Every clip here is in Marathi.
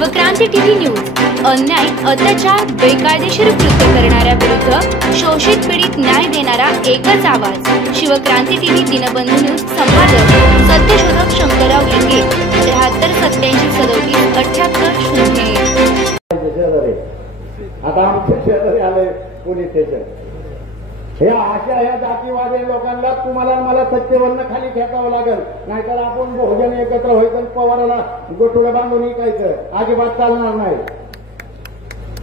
शिवक्रांती टीव्ही न्यूज अन्याय, अत्याचार, बेकायदेशीर कृत्य करणाऱ्या विरुद्ध शोषित पीडित न्याय देणारा एकच आवाज। शिवक्रांती टीव्ही दिनबंधू न्यूज संपादक सत्यशोधक शंकरराव लिंगे 73 87 37 78 0। आता आमच्या शेजारी आले पोलीस स्टेशन। या जातीवादी लोकांना तुम्हाला मला सत्तेवरनं खाली फेकावं लागेल, नाहीतर आपण बहुजन एकत्र व्हायचं, पवाराला गोटुला बांधून इकायचं, अजिबात चालणार नाही।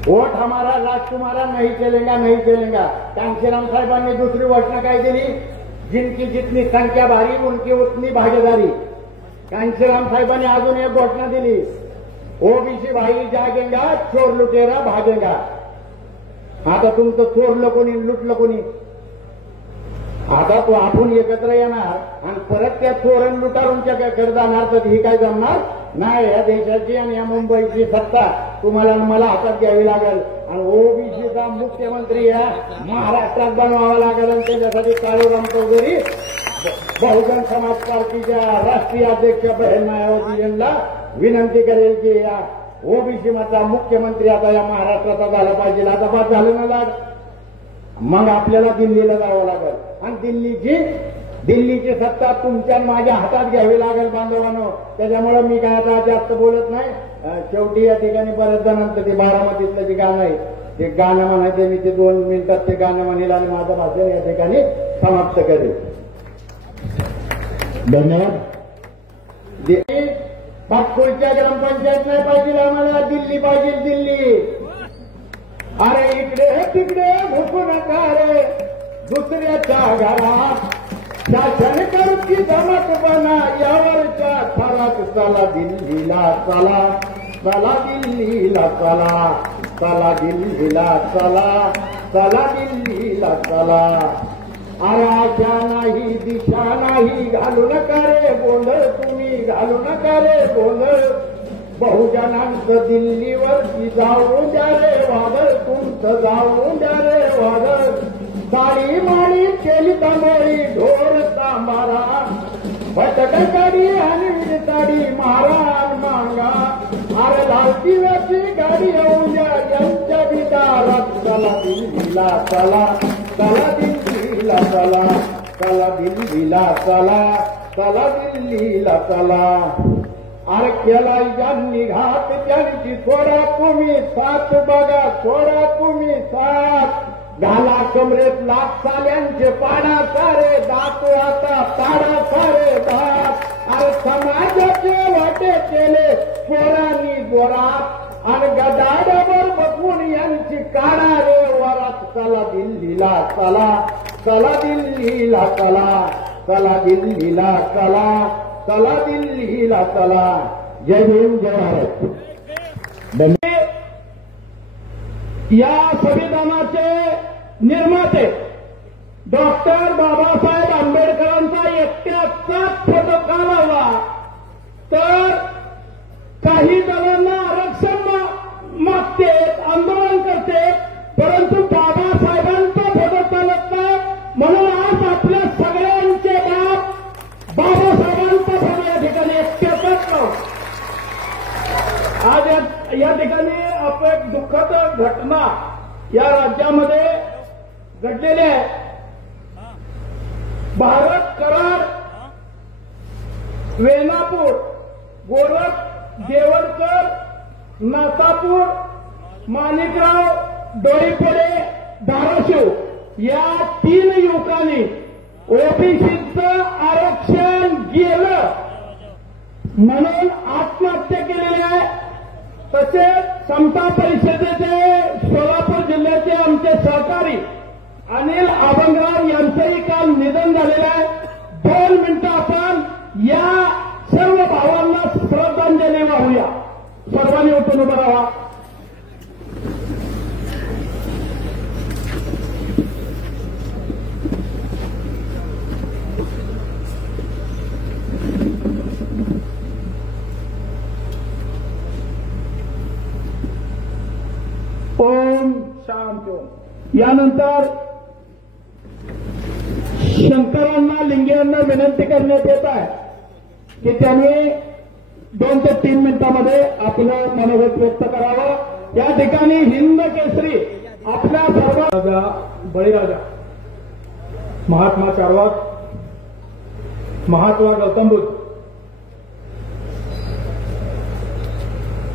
वोट हमारा राजकुमारा नहीं चलेगा। कांशीराम साहेबांनी दुसरी घोषणा काय दिली, जिनकी जितनी संख्या भारी उनकी उतनी भागीदारी। कांशीराम साहेबांनी अजून एक घोषणा दिली, ओबीसी भाई जागेगा, चोर लुटेरा भागेगा। आता तुमचं चोरलं कोणी, लुटलं कोणी? आता तो आपण एकत्र येणार आणि परत त्या चोरण लुटारूंच्याकडे जाणार, तर ही काय जमणार नाही। या देशाची आणि या मुंबईची सत्ता तुम्हाला मला हातात घ्यावी लागेल आणि ओबीसीचा मुख्यमंत्री या महाराष्ट्रात बनवावा लागेल। आणि त्याच्यासाठी काळूराम चौधरी बहुजन समाज पार्टीच्या राष्ट्रीय अध्यक्ष बहन मायावती यांना विनंती करेल की या ओबीसी मधला मुख्यमंत्री आता या महाराष्ट्राचा झाला पाहिजे। आता बाद झालं ना लाड, मग आपल्याला दिल्लीला जावं लागेल आणि दिल्लीची सत्ता तुमच्या माझ्या हातात घ्यावी लागेल बांधवांनो। त्याच्यामुळे मी काय आता जास्त बोलत नाही। शेवटी या ठिकाणी बरेच जणांचं ते बारामतीतलं जे गाणं आहे ते गाणं म्हणायचं, मी ते 2 मिनिटात ते गाणं म्हणेल आणि माझं भाषण या ठिकाणी समाप्त करेल। धन्यवाद। पाचकोळच्या ग्रामपंचायत नाही पाहिजे आम्हाला, दिल्ली पाहिजे, दिल्ली। अरे इकडे तिकडे घुसू नका रे दुसऱ्याच्या घरात, शासन करूची जमत बना यावरच्या थरात। चला दिल्लीला चला, चला दिल्लीला चला, चला दिल्लीला चला, चला दिल्लीला चला। अरे आशा नाही दिशा नाही, घालू नका रे गोंधळ, तुम्ही घालू नका रे गोंधळ। बहुजनांचं दिल्लीवरती जाऊन द्या रे वादळ, तुमचं जाऊन द्या रे वादळ। साडी माडी केली तांबडी ढोर तांबारा, भटकडी आणि साडी महाराज मांगा। अरे लाल किल्ल्याची गाडी येऊन द्या यांच्या बिदारात। चला दिल्लीला चला, चला दिल्लीला चला, चला दिल्लीला चला, चला दिल्लीला चला। अरे केला ज्यांनी घात त्यांची सोडा तुम्ही साथ बघा, सोडा तुम्ही साथ। घाला कमरेत लाख साल्यांचे पाडा सारे दात, आता पाडा सारे दात। अरे समाजाचे वाटे केले चोरांनी जोरात आणि गदाडावर बघून यांची काढा रे वरात। चला दिल्लीला चला, चला दिल्लीला चला, चला दिल्लीला चला, चला दिल्लीला चला। जय भीम, जय भारत। या संविधानाचे निर्माते डॉक्टर बाबासाहेब आंबेडकरांचा एकट्याचाच फोटो का लावला, तर काही जणांना आरक्षण मागते, आंदोलन करते, परंतु बाबासाहेबांचा फोटो चालत नाही। म्हणून आज आपल्या सगळ्यांचे बाप बाबासाहेबांचा फोटो या ठिकाणी एकट्याचाच लावतो। आज या ठिकाणी आपण एक दुःखद घटना या राज्यामध्ये घडलेली आहे। भारत कराड, वेणापूर, गोरख, देवळकर, नासापूर, माणिकराव, डोईफळे, धाराशिव या 3 युवकांनी ओबीसीचं आरक्षण गेलं म्हणून आत्महत्या केलेली आहे। तसेच समता परिषदेचे सोलापूर जिल्ह्याचे आमचे सहकारी अनिल आबंगराव यांचंही काल निधन झालेलं आहे। 2 मिनिटं आपण या सर्व भावांना श्रद्धांजली वाहूया। सर्वांनी उठून उभं राहा। ओम शांती ओम। यानंतर शंकरांना लिंगे यांना विनंती करण्यात येत आहे की त्यांनी 2 ते 3 मिनिटांमध्ये आपलं मनोगत व्यक्त करावं। या ठिकाणी हिंद केसरी आपल्या सर्व बळीराजा महात्मा चारवाक, महात्मा गौतम बुद्ध,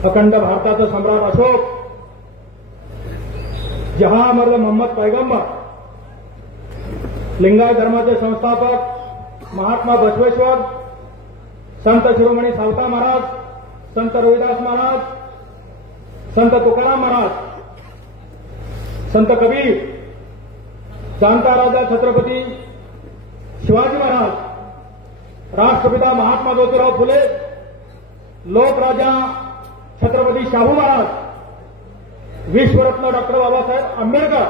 अखंड भारताचा सम्राट अशोक, जहां मर्द मोहम्मद पैगंबर, लिंगायत धर्माचे संस्थापक महात्मा बसवेश्वर, संत शिरोमणी सावता महाराज, संत रविदास महाराज, संत तुकाराम महाराज, संत कबीर, जाणता राजा छत्रपती शिवाजी महाराज, राष्ट्रपिता महात्मा ज्योतिराव फुले, लोकराजा छत्रपती शाहू महाराज, विश्वरत्न डॉक्टर बाबासाहेब आंबेडकर,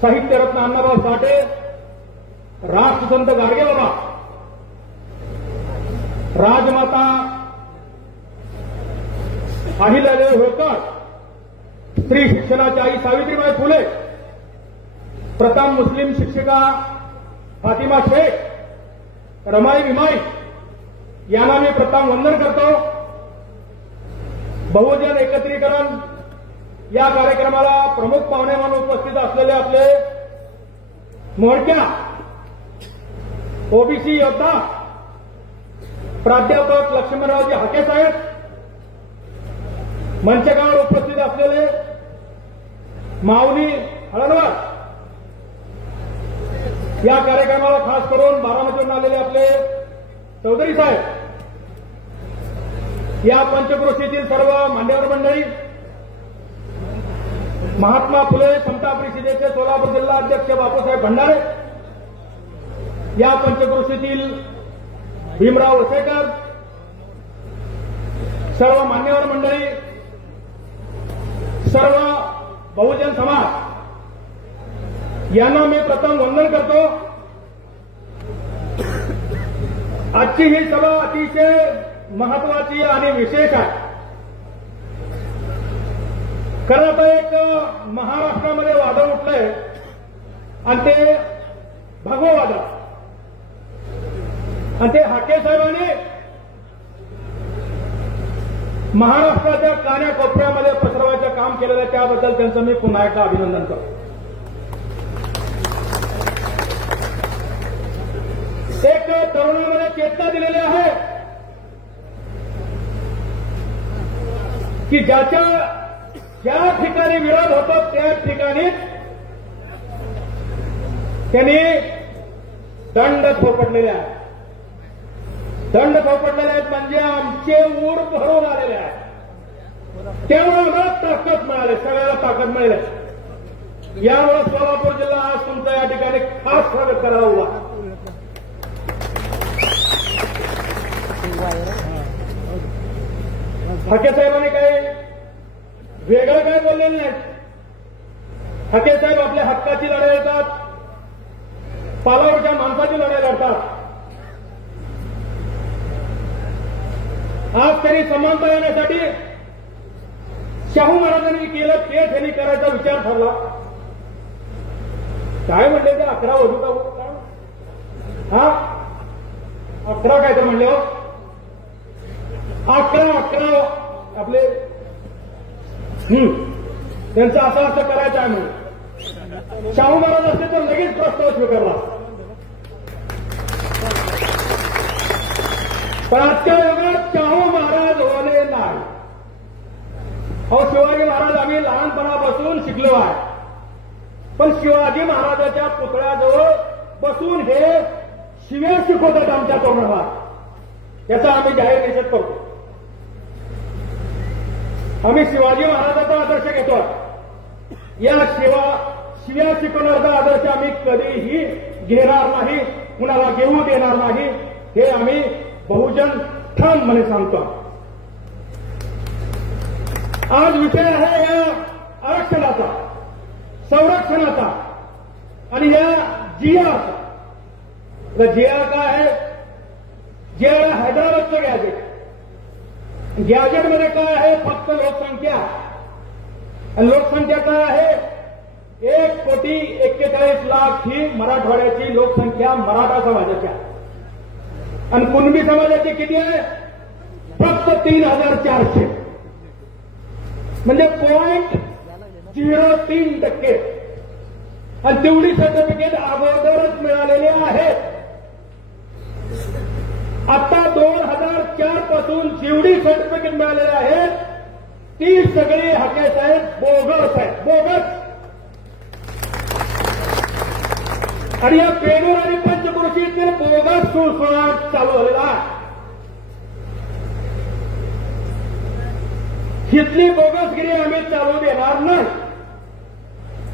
साहित्यरत्न अण्णाभाऊ साठे, राष्ट्रसंत गाडगे बाबा, राजमाता अहिल्यादेवी होळकर, स्त्री शिक्षणाची आई सावित्रीबाई फुले, प्रथम मुस्लिम शिक्षिका फातिमा शेख, रमाई विमाई यांना मी प्रथम वंदन करतो। बहुजन एकत्रीकरण या कार्यक्रमाला प्रमुख पाहुणे म्हणून उपस्थित असलेले आपले मोडक्या ओबीसी योद्धा प्राध्यापक लक्ष्मणरावजी हाके साहेब, मंचकावर उपस्थित असलेले माऊली हळणवार, या कार्यक्रमाला खास करून बारामतीवरून आलेले आपले चौधरी साहेब, या पंचक्रोशीतील सर्व मान्यवर मंडळी, महात्मा फुले समता परिषदेचे सोलापूर जिल्हा अध्यक्ष बापूसाहेब भंडारे, या पंचक्रोशीतील भीमराव वसेकर, सर्व मान्यवर मंडळी, सर्व बहुजन समाज यांना मी प्रथम वंदन करतो। आजची ही सभा अतिशय महत्वाची आणि विशेष आहे। खरं तर एक महाराष्ट्रामध्ये वादळ उठलंय आणि ते भगवं वादळ, आणि ते हाके साहेबांनी महाराष्ट्राच्या कान्याकोपऱ्यामध्ये पसरवायचं काम केलेलं आहे, त्याबद्दल त्यांचं मी पुन्हा एकदा अभिनंदन करतो। एक तरुणामध्ये चेतना दिलेली आहे की ज्या ठिकाणी विरोध होतो त्या ठिकाणी त्यांनी दंड थोपटलेले आहेत। दंड थोपटलेले आहेत म्हणजे आमचे ऊर भरून आलेले आहेत, त्यामुळे आम्हाला ताकद मिळाली, सगळ्याला ताकद मिळाली। यामुळे सोलापूर जिल्हा आज तुमचं या ठिकाणी खास स्वागत करायला उभा। हाके साहेबांनी काही वेगळं काय बोललेलं नाही। हाके साहेब आपल्या हक्काची लढाई लढतात, पालावरच्या माणसाची लढाई लढतात। आज तरी समानता येण्यासाठी शाहू महाराजांनी केलं ते त्यांनी करायचा विचार ठरला। काय म्हणले ते 11 वधू का हा 11 काय तर म्हणले हो, 11 आपले त्यांचं असं करायचं आहे म्हणून शाहू महाराज असते तर लगेच प्रस्ताव स्वीकारला, पण आजच्या युगात शाहू महाराज होणे नाही। अहो शिवाजी महाराज आम्ही लहानपणापासून शिकलो आहे, पण शिवाजी महाराजाच्या पुतळ्याजवळ बसून हे शिव्या शिकवतात आमच्या तरुणाला, याचा आम्ही जाहीर निषेध करतो। आम्ही शिवाजी महाराजाचा आदर्श घेतो, या शिव्या शिकवण्याचा आदर्श आम्ही कधीही घेणार नाही, कुणाला घेऊ देणार नाही, हे आम्ही बहुजन ठामपणे सांगतो। आज विषय आहे या आरक्षणाचा, संरक्षणाचा आणि या जियाचा। जिया काय आहे? जियाला हैदराबादचं गॅजेट, गॅजेटमध्ये काय आहे? फक्त लोकसंख्या, आणि लोकसंख्या काय आहे? 1,41,00,000 ही मराठवाड्याची लोकसंख्या मराठा समाजाची आहे, आणि कुणबी समाजाची किती आहे? 3,400 म्हणजे 0.03%. आणि तेवढी सर्टिफिकेट अगोदरच मिळालेली आहेत. आता 2004 पासून जेवढी सर्टिफिकेट मिळालेली आहेत ती सगळी हाके साहेब बोगस आहेत, बोगस. आणि या पेनूर आणि पंचक्रोशीतील बोगस सुळसुळाट चालू झालेला आहे. इथली बोगसगिरी आम्ही चालू देणार नाही,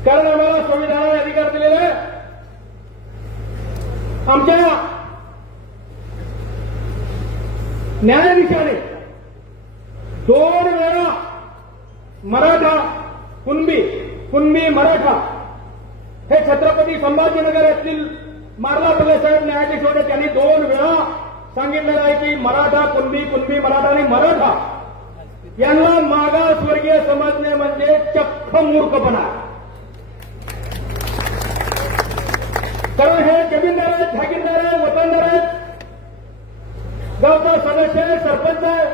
कारण आम्हाला संविधानाने अधिकार दिलेला आहे. आमच्या न्यायाधीशाने 2 वेळा मराठा कुणबी मराठा हे छत्रपती संभाजीनगर येथील मारला पल्ले साहेब न्यायाधीश होते. त्यांनी 2 वेळा सांगितलेलं आहे की मराठा कुणबी मराठा आणि मराठा यांना मागासवर्गीय समजणे म्हणजे चक्क मूर्खपणा. कारण हे जमीनदार आहेत, जागीरदार आहेत, वतनदार आहेत, गावचा सदस्य आहे, सरपंच आहे,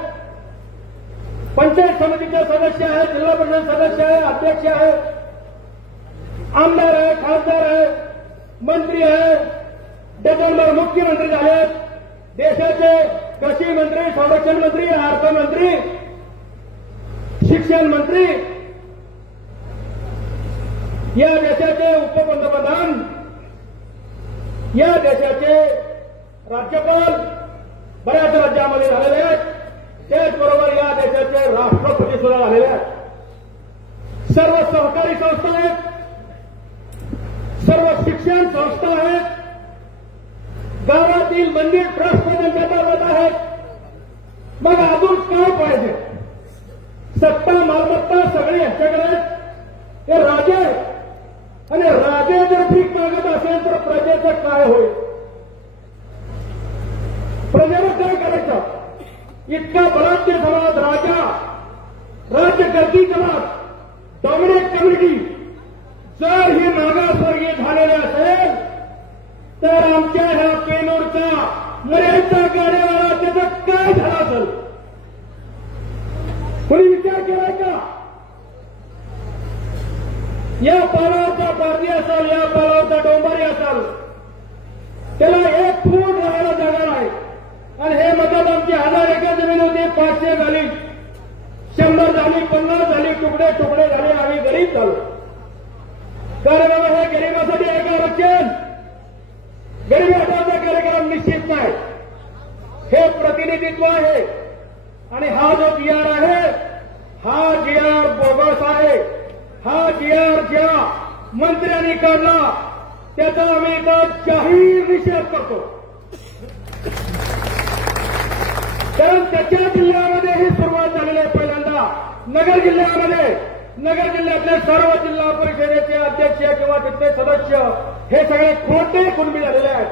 पंचायत समितीचे सदस्य आहे, जिल्हा परिषद सदस्य आहे, अध्यक्ष आहे, आमदार आहे, खासदार आहे, मंत्री आहे, त्याच्यानंतर मुख्यमंत्री झालेत, देशाचे कृषी मंत्री, संरक्षण मंत्री, अर्थमंत्री, शिक्षण मंत्री, या देशाचे उपपंतप्रधान, या देशाचे राज्यपाल बऱ्याच राज्यामध्ये झालेले आहेत. त्याचबरोबर या देशाचे राष्ट्रपती सुद्धा झालेले आहेत. सर्व सहकारी संस्था आहेत, सर्व शिक्षण संस्था आहेत, गावातील मंदिर ट्रस्ट त्यांच्या ताब्यात आहेत. मग अजून काय पाहिजे? सत्ता मालमत्ता सगळी ह्याच्याकडे आहेत. हे राजे आहेत आणि राजे जर भीक मागत असेल तर प्रजेचं काय होईल? प्रजेला काय करायचं? इतका बलाढ्य समाज, राज्यकर्ती समाज, डॉमिनेट कम्युनिटी जर ही मागासवर्गीय झालेली असेल तर आमच्या ह्या पेनूरचा मर्यादा गाड्यावाला त्याचं काय झालं असेल? कोणी विचार केलाय का? या पालावरचा पारधी असाल, या पालावरचा डोंबारी असाल, त्याला 1 फूट राहायला जागा नाही. आणि हे मतात आमची 1000 एकर जमीन होती, 500 झाली, 100 झाली, 50 झाली, तुकडे झाले. आम्ही गरीब झालो. कारण बाबा हे गरीबासाठी आहे का आरक्षण? गरीबी हटवण्याचा कार्यक्रम निश्चित नाही. हे प्रतिनिधित्व आहे. आणि हा जो GR आहे हा GR बोगस आहे. हा GR ज्या मंत्र्यांनी काढला त्याचा आम्ही इथं जाहीर निषेध करतो. कारण त्याच्या जिल्ह्यामध्ये ही सुरुवात झालेली आहे. पहिल्यांदा नगर जिल्ह्यातले सर्व जिल्हा परिषदेचे अध्यक्ष किंवा तिथले सदस्य हे सगळे खोटे कुणबी झालेले आहेत.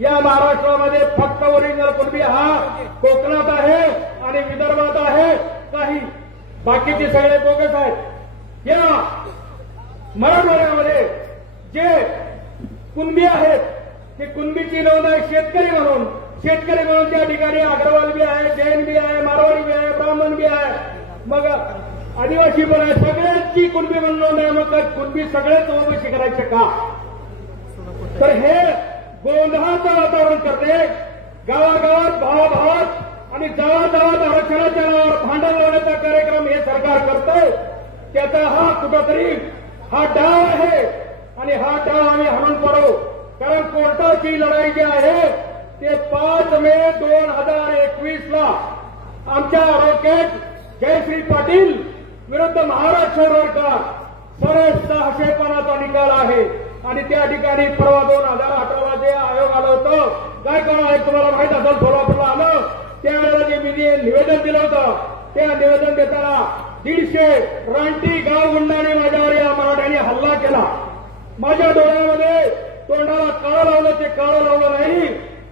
या महाराष्ट्रामध्ये फक्त ओरिजिनल कुणबी हा कोकणात आहे आणि विदर्भात आहे. काही बाकीचे सगळे बोगस आहेत. या मराठवाड्यामध्ये जे कुणबी आहेत ते कुणबीची नोंद आहे शेतकरी म्हणून त्या ठिकाणी अग्रवाल बी आहे, जैन बी आहे, मारवाडी बी आहे, ब्राह्मण बी आहे, मग आदिवासी पण आहे. सगळ्यांची कुणबी म्हणून नोंद आहे. मग कुणबी सगळेच ओबीसी करायचे का? तर हे गोंधळाचं वातावरण करते. गावागावात भावाभावात आणि गावागावात आरक्षणाच्या नावावर भांडण लावण्याचा कार्यक्रम हे सरकार करतंय. त्याचा हा कुठंतरी हा डाव आहे आणि हा डाव आम्ही हाणून पाडू. कारण कोर्टाची लढाई जी आहे ते 5 मे 2021 आमच्या ॲडव्होकेट जयश्री पाटील विरुद्ध महाराष्ट्र सरकार 650 निकाल आहे. आणि त्या ठिकाणी परवा 2018 जे आयोग आलं होतं, गायकवाड आयोग तुम्हाला माहित असेल, सोलापूरला आलं, त्यावेळेला जे मी निवेदन दिलं होतं त्या निवेदन देताना 150 रानटी गाव गुंडाने माझ्यावर या मराठ्यांनी हल्ला केला. माझ्या डोळ्यामध्ये तोंडाला काळं लावलं, ते काळं लावलं नाही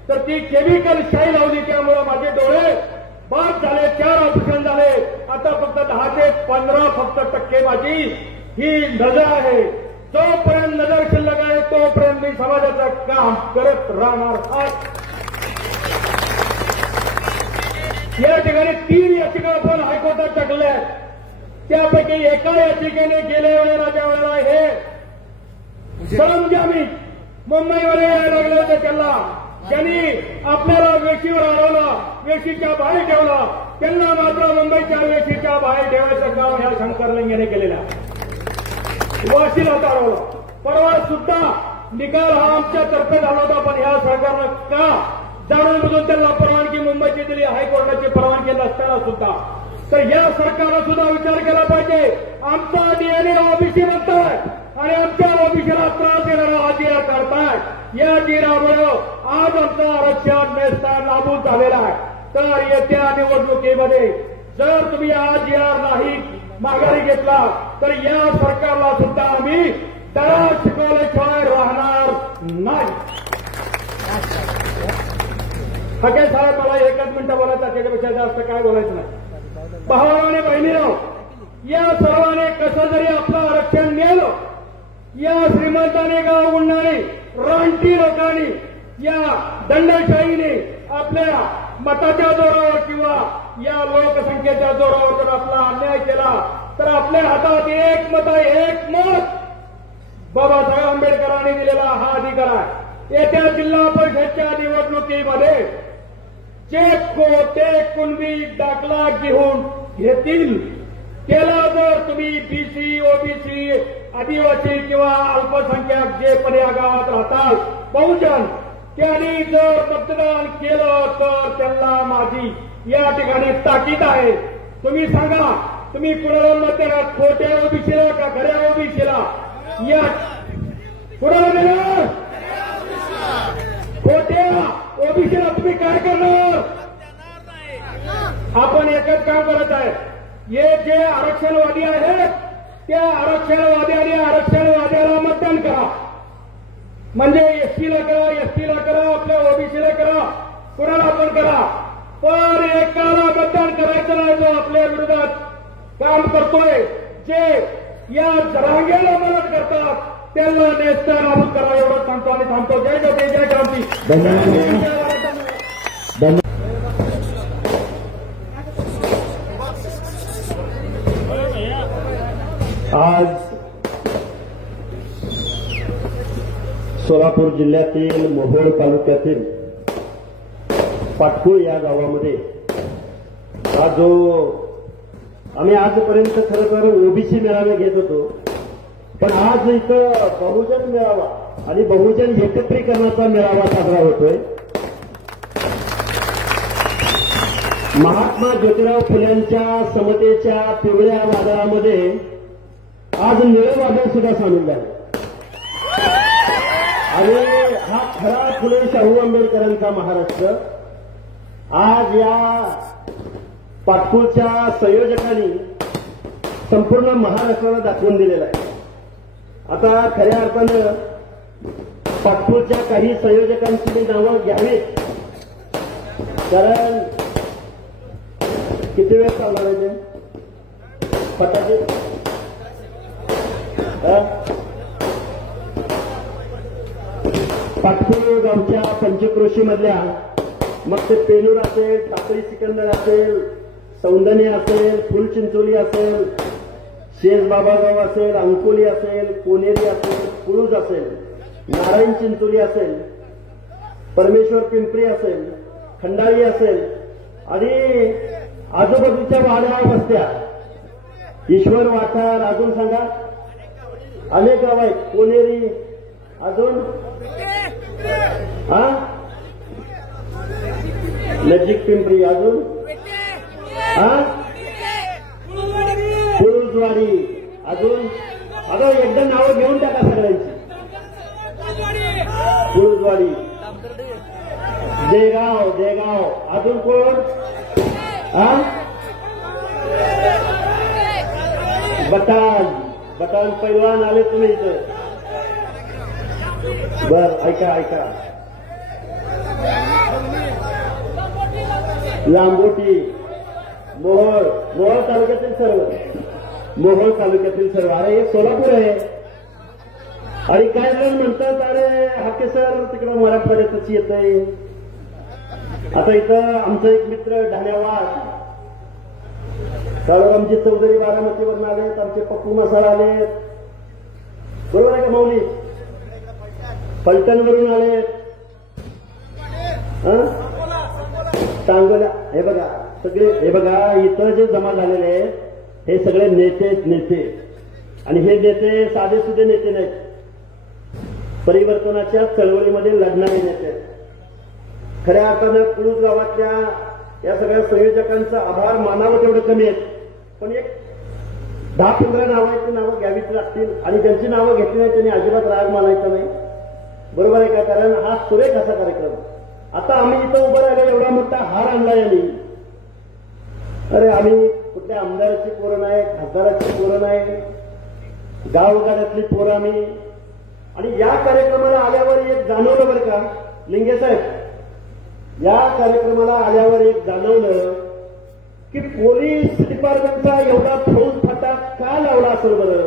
तर ती केमिकल शाई लावली. त्यामुळे माझे डोळे बाद झाले, 4 ऑपरेशन झाले. आता फक्त 10 ते 15% माझी ही नजर आहे. जोपर्यंत नजर शिल्लक आहे तोपर्यंत मी समाजाचं काम करत राहणार आहे. या ठिकाणी 3 याचिका आपण हायकोर्टात टाकल्या आहेत. त्यापैकी एका याचिकेने गेल्या वेळेला ज्या वेळेला हे सरंजामी मुंबईमध्ये यायला लागले होते त्यांनी आपल्याला वेशीवर अडवलं, वेशीच्या बाहेर ठेवलं. त्यांना मात्र मुंबईच्या वेशीच्या बाहेर ठेवायचं काम ह्या शंकरलिंगेने केलेलं. वाशीला तारवलं. परवा सुद्धा निकाल हा आमच्यातर्फे झाला होता, पण ह्या सरकारनं का जाणून बुजून त्यांना परवानगी मुंबईची दिली, हायकोर्टाची परवानगी नसताना सुद्धा. तर या सरकारनं सुद्धा विचार केला पाहिजे. आमचा डीएनए ओबीसी म्हणताय आणि आमच्या ओबीसीला त्रास देणारा हा जिरा काढताय. या जिरामुळे आज आमचं आरक्षण नेसता नाबूद झालेला आहे. तर येत्या निवडणुकीमध्ये जर तुम्ही हा जिआर नाही माघारी घेतला तर या सरकारला सुद्धा आम्ही धडा शिकवल्याशिवाय राहणार नाही. हके साहेब, मला 1 मिनिटं बोलायचं, त्याच्यापेक्षा जास्त काय बोलायचं नाही. भावांनो आणि बहिणींनो, या सर्वांनी कसं जरी आपलं आरक्षण नेलं, या श्रीमंतांनी गाव उडणारी रानटी लोकांनी या दंडशाहीने आपल्या मताच्या जोरावर किंवा या लोकसंख्येच्या जोरावर जर आपला अन्याय केला तर आपल्या हातात एक मत आहे, एक मत बाबासाहेब आंबेडकरांनी दिलेला हा अधिकार आहे. येत्या जिल्हा परिषदच्या निवडणुकीमध्ये जे कोटे कुणबी दाखला घेऊन घेतील त्याला जर तुम्ही बीसी, ओबीसी, आदिवासी किंवा अल्पसंख्याक जे पण या गावात राहतात बहुजन, त्यांनी जर मतदान केलं तर त्यांना माझी या ठिकाणी ताकीद आहे. तुम्ही सांगा, तुम्ही कुणाला मत देणार? खोट्या ओबीसीला का खऱ्या ओबीसीला? या कुणाला देणार? खोट्या ओबीसीला तुम्ही काय करणार? आपण एकच काम करत आहे. हे जे आरक्षणवादी आहेत त्या आरक्षणवाद्याने आरक्षणवाद्याला मतदान करा. म्हणजे एसटीला करा, एसटीला करा, आपल्या ओबीसीला करा, कुणाला पण करा, पण एकाला मतदान करायचं नाही जो आपल्या विरोधात काम करतोय, जे या जरांगेला मदत करतात त्यांना नेस्ता नाबूद करा. एवढं सांगतो आणि थांबतो. जय जय जय क्रांती. आज सोलापूर जिल्ह्यातील मोहोळ तालुक्यातील पाटकुळ या गावामध्ये हा जो आम्ही आजपर्यंत खरं तर ओबीसी मेळावे घेत होतो, पण आज इथं बहुजन मेळावा आणि बहुजन एकत्रीकरणाचा मेळावा साजरा होतोय. महात्मा ज्योतिराव फुल्यांच्या समतेच्या पिवळ्या वादळामध्ये आज निळं वादळ सुद्धा सामील झालं आणि हा खरा फुले शाहू आंबेडकरांचा महाराष्ट्र आज या पाटकुळच्या संयोजकांनी संपूर्ण महाराष्ट्राला दाखवून दिलेला आहे. आता खऱ्या अर्थानं पाटकुळच्या काही संयोजकांची मी नावं घ्यावीत, कारण किती वेळ चालणार आहे ते फटाके? पाटकुळ गावच्या पंचक्रोशीमधल्या मग ते पेनूर असेल, टाकळी सिकंदर असेल, सौंदणी असेल, फुलचिंचोली असेल, शेजबाबागाव असेल, अंकोली असेल, कोनेरी असेल, पुरुज असेल, नारायण चिंचोली असेल, परमेश्वर पिंपरी असेल, खंडाळी असेल आणि आजूबाजूच्या वाड्या वस्त्या, ईश्वर वाठार, अजून सांगा अनेक गाव आहेत, कोनेरी, अजून नजीक पिंपरी, अजून पुरुजवाडी, अजून आता एकदा नावं घेऊन टाका सगळ्यांची. पुरुजवाडी, देगाव, अजून कोण? बटाण पैलवान आले तुम्ही इथं. बर, ऐका. लांबोटी, मोहोळ तालुक्यातील सर्व. अरे हे सोलापूर आहे. आणि काय जण म्हणतात अरे हाके सर तिकडं मराठवाड्यातच येत आहे. आता इथं आमचा एक मित्र ढाण्यावाड काळूरामजी चौधरी बारामतीवरून आलेत, आमचे पप्पू मसाला आलेत, बरोबर आहे का माऊली? फलटणवरून आलेत, सांगोला. हे बघा सगळे, हे बघा इथं जे जमा झालेले आहेत हे सगळे नेते. आणि हे नेते साधे सुधे नेते नाहीत, परिवर्तनाच्या चळवळीमध्ये लढणारे नेते. खऱ्या अर्थानं कुळूस गावातल्या या सगळ्या संयोजकांचा आभार मानावं तेवढं कमी आहेत. पण एक 10-15 नावाची नावं घ्यावीच लागतील आणि ज्यांची नावं घेतली नाही त्यांनी अजिबात राग मानायचा नाही, बरोबर आहे का? कारण हा सुरेख असा कार्यक्रम. आता आम्ही इथं उभं राहिलो, एवढा मोठा हार आणला यांनी. अरे आम्ही कुठल्या आमदाराची पोरं नाही, खासदाराची पोरं नाही, गावगाड्यातली पोरं आम्ही. आणि या कार्यक्रमाला आल्यावर एक जाणवलं बरं का लिंगे साहेब, या कार्यक्रमाला आल्यावर एक जाणवलं की पोलीस डिपार्टमेंटचा एवढा फौज फाटा का लावला असेल बरं?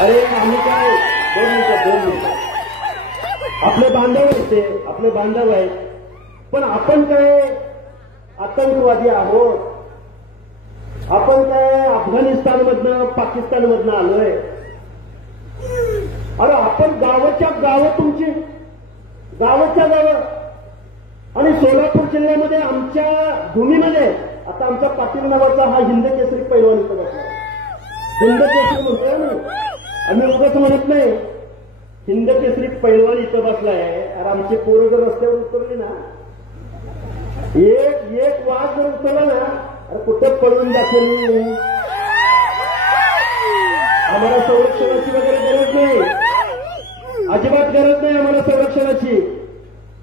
अरे आम्ही काय 2 मिनिटं आपले बांधव आहेत, ते आपले बांधव आहेत, पण आपण काय आतंकवादी आहोत? आपण काय अफगाणिस्तानमधनं पाकिस्तानमधनं आलोय? अरे आपण गावाच्या आणि सोलापूर जिल्ह्यामध्ये आमच्या भूमीमध्ये आता आमच्या पाटील नावाचा हा हिंद केसरी पैलवान इथं बसला. हिंद केसरी म्हणतोय मी, आम्ही उगाच म्हणत नाही, हिंद केसरी पैलवान इथं बसलाय. अरे आमची पोरं जर रस्त्यावर उतरली ना, एक वाघ जर उतरला ना, अरे कुठं पळून दाखवली. आम्हाला संरक्षणाची वगैरे गरज नाही, अजिबात गरज नाही आम्हाला संरक्षणाची.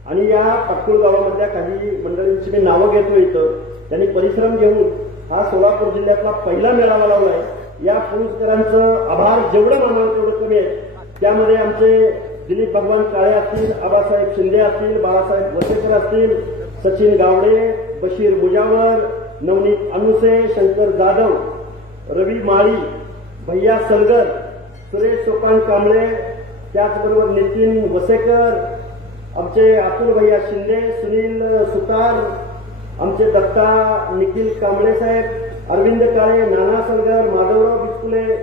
आणि या पाटकुळ गावामधल्या काही मंडळींची मी नावं घेतो इथं, त्यांनी परिश्रम घेऊन हा सोलापूर जिल्ह्यातला पहिला मेळावा लावलाय. या पुरस्कारांचं आभार जेवढं मानावं तेवढं कमी आहे. त्यामध्ये आमचे दिलीप भगवान काळे असतील, आबासाहेब शिंदे असतील, बाळासाहेब वसेकर असतील, सचिन गावडे, बशीर मुजावर, नवनीत अनुसे, शंकर जाधव, रवी माळी, भैया सलगर, सुरेश सोपान कांबळे, त्याचबरोबर नितीन वसेकर, आमचे अतुल भैया शिंदे, सुनील सुतार, आमचे दत्ता निखिल कांबळे साहेब, अरविंद काळे, नाना सलगर, माधवराव बिचकुले,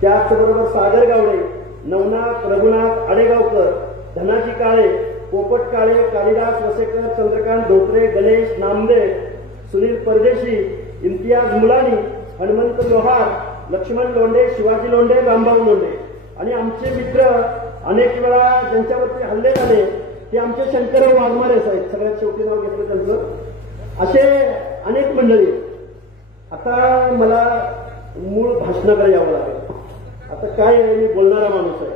त्याचबरोबर सागर गावडे, नवनाथ रघुनाथ आडेगावकर, धनाजी काळे, पोपट काळे, कालिदास वसेकर, चंद्रकांत धोत्रे, गणेश नामदे, सुनील परदेशी, इम्तियाज मुलानी, हनुमंत लोहार, लक्ष्मण लोंढे, शिवाजी लोंढे, रामभाऊ लोंढे. आणि आमचे मित्र अनेक वेळा ज्यांच्यावरती हल्ले झाले ते आमचे शंकरराव वाघमारे साहेब, सगळ्यात शेवटी नाव घेतलं त्यांचं. असे अनेक मंडळी. आता मला मूळ भाषणाकडे यावं लागेल. आता काय आहे, मी बोलणारा माणूस आहे.